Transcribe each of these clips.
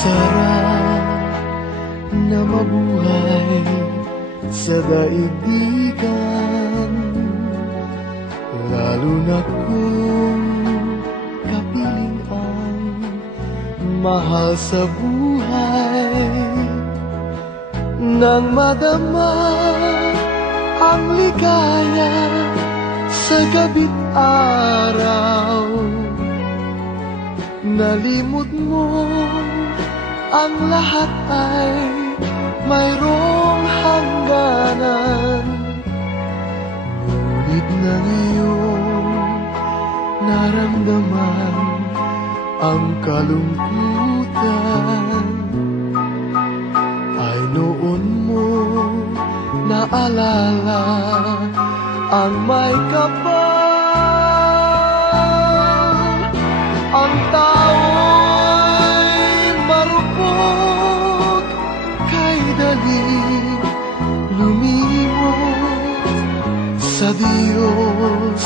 sarap na mabuhay sa daigdigan. Lalo na kung kapiling ang mahal sa buhay. Nang madama ang ligaya sa gabit araw Nalimot mo ang lahat ay mayroong hangganan. Ngunit ng iyong naramdaman ang kalungkutan. Ay noon mo naalala ang may kapal sa Diyos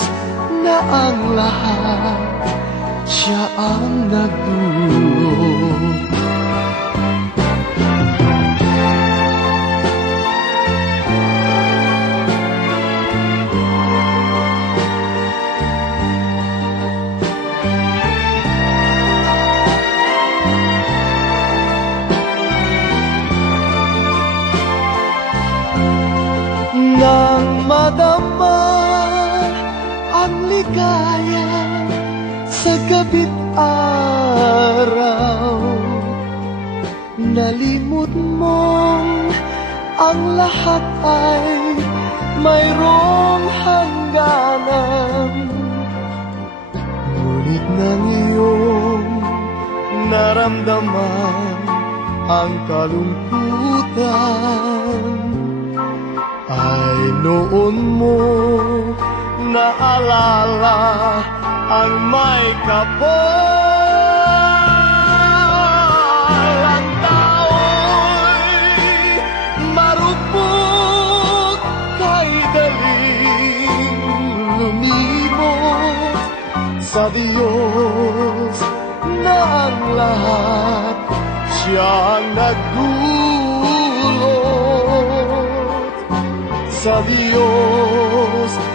na ang lahat siya ang nagdulot ang ligaya sa gabit araw. Nalimot mong ang lahat ay mayroong hangganan. Ngunit nang iyong naramdaman ang kalungkutan. Ay noon mo naalala ang may kapal ang tao'y marupok kay daling lumimot sa Diyos na ang lahat. Siyang nagdulot sa Diyos